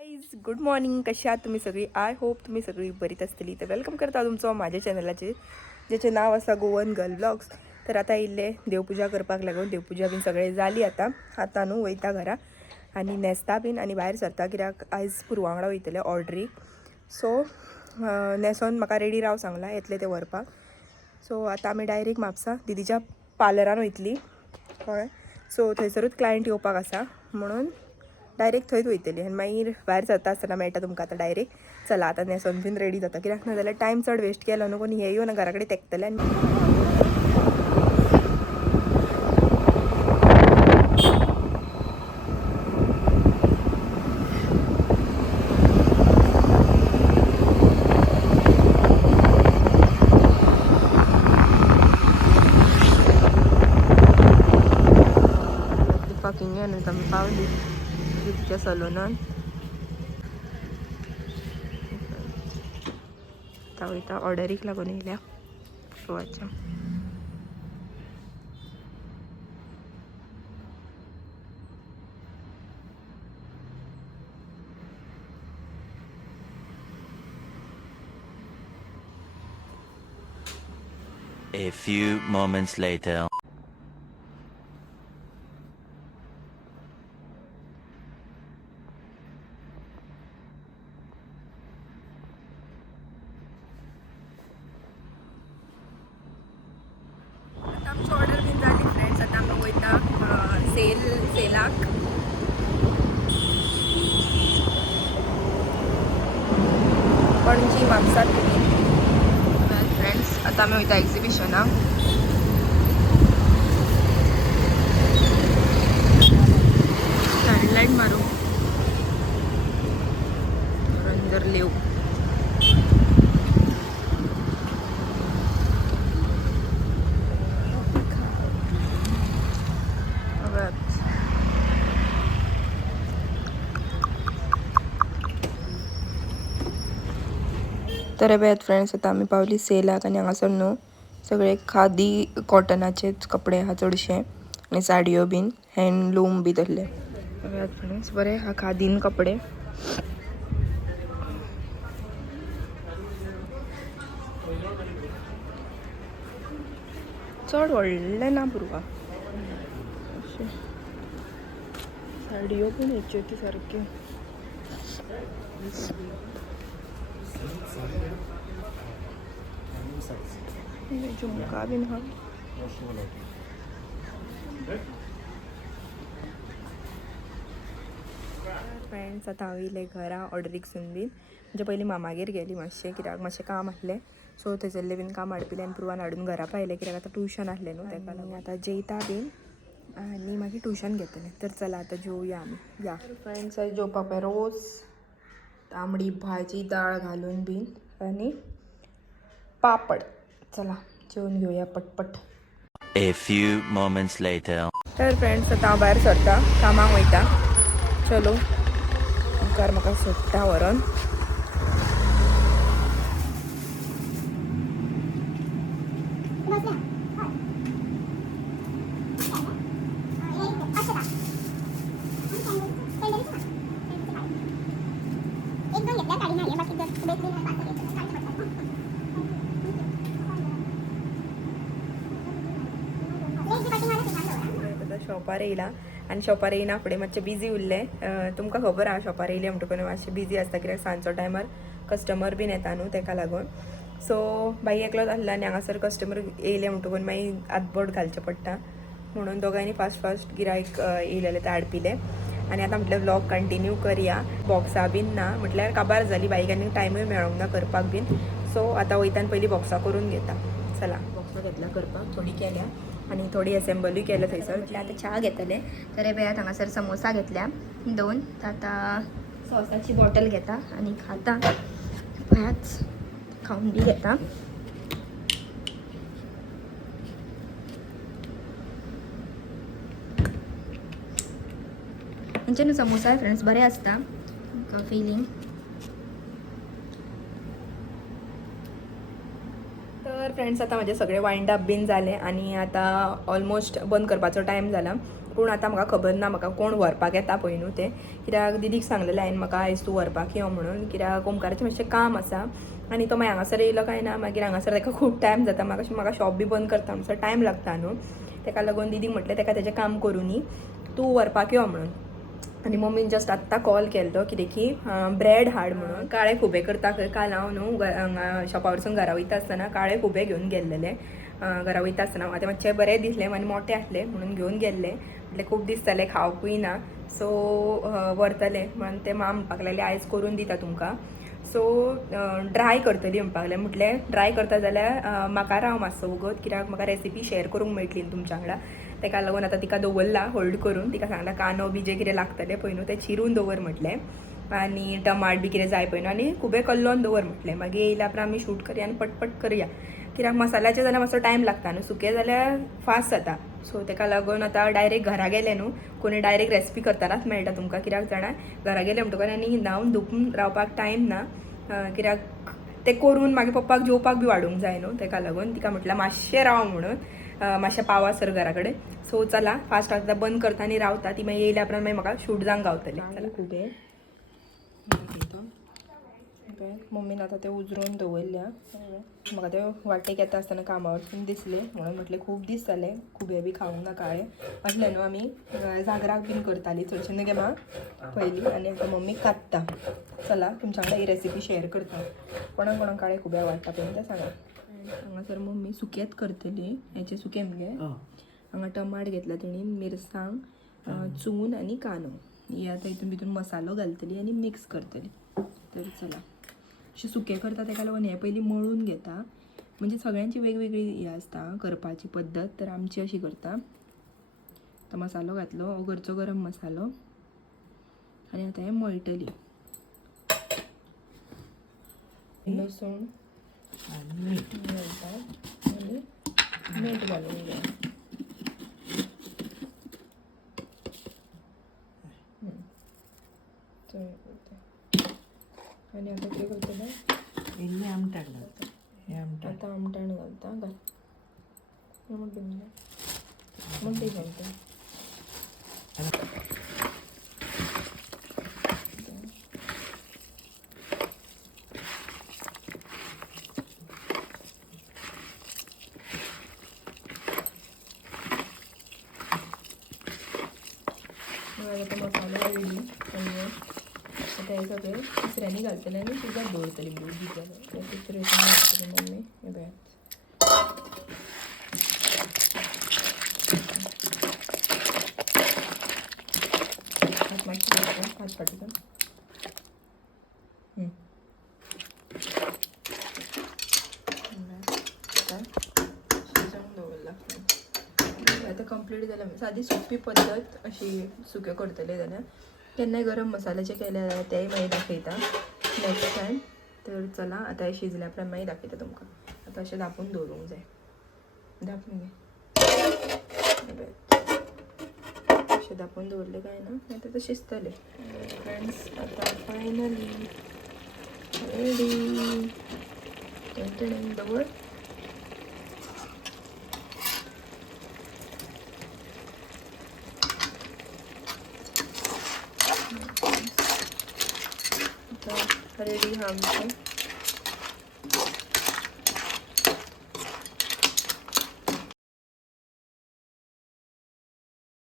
Guys good morning. कशी आहात तुम्ही सगळी? आय होप तुम्ही सगळी बरीच असतली. तर वेलकम करता तुमचं माझ्या चॅनलाचे ज्याचे नाव असा गोवन गर्ल ब्लॉग्स. तर आता इल्ले देवपूजा करपाक लागून देवपूजा बीन सगळे जाली. आता न्हू वयता घरा आणि न्हेसता बीन आणि भायर सरता कित्याक आयज पुरवांगडा वयतले ऑर्डरी. सो न्हेसोन म्हाका रेडी राव सांगला येतले ते व्हरपाक. सो आता आमी डायरेक्ट म्हापसा दिदीच्या पार्लरान वयतली कळ्ळें. सो थंयसरूच क्लायंट येवपाक आसा म्हणून डायरेक्ट थंयच वयतली आनी मागीर भायर सरता आसतना मेळटा तुमकां आतां डायरेक्ट. चला आतां न्हेसोन बीन रेडी जाता कित्याक ना जाल्यार टायम चड वेस्ट केलो न्हू कोणी हे येवन घरा कडेन तेंकतले. पार्किंग आहे नंतर आमी पावली तिच्या सलूनान. आता वयता ऑर्डरीक लागून येयल्या शोवाच्या. A few moments later. आता आमची ऑर्डर बीन जाली फ्रेंड्स. आता आमी वयता सेलाक. पणजी म्हापसा तुम्ही फ्रेंड्स. आता आमी वयता एक्झिबिशनाक. सायडलायट मारू रंजर लेव. तर बेत फ्रेंड्स आता आमी पावली सेलाक आनी हांगासर न्हू सगळे खादी कॉटनाचेच कपडे आहा चडशे आनी साडयो बीन हँडलूम बी तसले. फ्रेंड्स बरे हा खादीन कपडे. चड व्हडले ना पुरवा साडयो पण हेच्यो ती सारक्यो. झुमका बीन हा फ्रेंड्स. आता हांव येयलें घरा ऑर्डरीकसून बीन. म्हणजे पयलीं मामागेर गेली मातशें कित्याक मातशें काम आसलें. सो थंयसरलें बीन काम हाडपिलें आनी पुरवान हाडून घरा पायलें कित्याक आतां ट्युशन आसलें न्हू तेका लागून. आतां जेयता बीन आनी मागीर ट्युशन घेतलें. तर चला आतां जेवया आमी या. फ्रेंड्स आयज जेवपाक पळय रोस तांबडी भाजी दाळ घालून बीन आनी पापड. चला जेवून घेवया पटपट. A few moments later. तर फ्रेंड्स आता हांव भायर सरता कामाक वयता. चलो मुखार म्हाका सोडटा व्हरोन. शॉपार येयला आनी शॉपार येयना फुडें मातशें बिजी उरलें. तुमकां खबर आहा शॉपार येयलें म्हणटकूच मातशें बिजी आसता कित्याक सांजचो टायमार कस्टमर बीन येता न्हू तेका लागून. सो बाई एकलोच आसलो आनी हांगासर कस्टमर येयले म्हणटकूच मागीर आदबोट घालचें पडटा म्हणून दोगांयनी फास्ट गिरायक येयलेलें ते हाडपिलें. आनी आतां म्हटल्यार व्लॉग कंटिन्यू करया. बॉक्सां बीन ना म्हटल्यार काबार जाली बाईक आनी टायमूय मेळोंक ना करपाक बीन. सो आतां वयतान पयलीं बॉक्सां करून घेता. चला बॉक्सां घेतल्या करपाक थोडी केल्या आनी थोडी असेंबलूय केल्या थंयसर. म्हटल्यार आतां च्या घेतले. तर हे पळयात हांगासर समोसा घेतल्या 2. आतां सॉसाची बॉटल घेता आनी खाता. पळयात खावन बी घेता. हेंचे न्हू समोसा फ्रेंड्स बरे आसता फिलींग. तर फ्रेंड्स आता म्हणजे सगळे वायंड अप बीन जाले आणि आता ऑलमोस्ट बंद करपाचो टायम जाला. पूण आतां म्हाका खबर ना म्हाका कोण व्हरपाक येता पळय न्हू तें, कित्याक दिदीक सांगलेलें हांवें म्हाका आयज तूं व्हरपाक यो म्हणून, कित्याक ओमकाराचें मातशें काम आसा आनी तो मागीर हांगासर येयलो काय ना मागीर हांगासर ताका खूब टायम जाता. म्हाका शॉप बी बंद करता म्हणसर टायम लागता न्हू, ताका लागून दिदीक म्हटलें ताका तेजें काम करूं न्ही तूं व्हरपाक यो म्हणून. आनी मम्मीन जस्ट आत्तां कॉल केल्लो कितें की ब्रेड हाड म्हणून. काळे खुबे करता खंय. काल हांव न्हू हांगा शॉपा वरसून घरा वयता आसतना काळे खुबे घेवन गेल्लेले. घरा वयता आसतना म्हाका तें मातशें बरें दिसलें आनी मोठे आसले म्हणून घेवन गेल्ले. म्हटलें खूब दीस जाले खावपूय ना सो व्हरतलें म्हणून ते माम म्हणपाक लागले आयज करून दिता तुमकां. सो ड्राय करतली म्हणपाक लागलें. म्हटलें ड्राय करता जाल्यार म्हाका राव मातसो उगत, कित्याक म्हाका रेसिपी शेअर करूंक मेळटली तुमच्या वांगडा. ताका लागून आतां तिका दवरला होल्ड करून. तिका सांगला कांदो बी जें कितें लागतलें पळय न्हू तें चिरून दवर म्हटलें आनी टमाट बी कितें जाय पळय न्हू आनी खुबे कल्लोन दवर म्हटलें. मागीर येयल्या उपरांत आमी शूट करया आनी पटपट करया, कित्याक मसाल्याचें जाल्यार मातसो टायम लागता न्हू, सुकें जाल्यार फास्ट जाता. सो ताका लागून आतां डायरेक्ट घरा गेले न्हू कोणी डायरेक्ट रेसिपी करतानाच मेळटा तुमकां, कित्याक जाणा घरा गेले म्हणटकच आनी न्हांवन धुवून रावपाक टायम ना, कित्याक ते करून मागीर पप्पाक जेवपाक बी वाडूंक जाय न्हू. ताका लागून तिका म्हटल्यार मातशें राव म्हणून, मातशें पावा सर घरा कडेन. सो चला फास्ट आतां बंद करता आनी रावता. ती मागीर येयल्या उपरांत मागीर म्हाका शूट जावंक गावतली. चला खुबे मम्मीन आतां तें उजरोवन दवरल्या. म्हाका ते वाटेक येता आसतना कामा वरसून दिसले म्हणून म्हटलें खूब दीस जाले खुबे बी खावंक ना काळे. असलें न्हू आमी जागराक बीन करतालीं चडशें न्हू गे मा पयलीं, आनी आतां मम्मी कात्ता. चला तुमच्या वांगडा ही रेसिपी शेअर करता. कोणाक कोणाक काळे खूब आवडटा पळय तें सांगा. हांगासर मम्मी सुकेंच करतली, हेचे सुकें मगे. हांगा टमाट घेतला तेणी, मिरसांग, चून आनी कांदो. ही आतां हितून भितून मसालो घालतली आनी मिक्स करतली. तर चला अशें सुकें करता ताका लागून हें पयलीं मळून घेता. म्हणजे सगळ्यांची वेगवेगळी ही आसता करपाची पद्दत, तर आमची अशी करता. तो मसालो घातलो, हो घरचो गरम मसालो आनी आतां हें मळटली. लसूण आनी मीठ घालता आनी मीठ घालून घ्या. आनी आतां कितें करतलें इल्लें आमटाण घालता. हें आमटाण आतां आमटाण घालता. घाल म्हणटी घालता. आतां मसालो रेडी आनी आतां हे सगळें तिसऱ्यांनी घालतलें आनी शिजत दवरतली भुरगीं जाल्यार. तिसऱ्यो हितून घालतली मम्मी. हे पळय मातशें घालता पांच पाटीच्यान. शिजोवंक दवरला. आतां कंप्लीट जालें. सादी सोंपी पद्दत अशी सुकें करतले जाल्यार. केन्नाय गरम मसाल्याचे केले जाल्यार तेय मागीर दाखयता नेक्स्ट टायम. तर चला आतां हे शिजल्या उपरांत मागीर दाखयता तुमकां. आतां अशें धांपून दवरूंक जाय. धांपून घे. अशें धांपून दवरलें काय ना आतां तें शिजतलें. फ्रेंड्स आतां फायनली रेडी. दवर. रेडी हा आमचें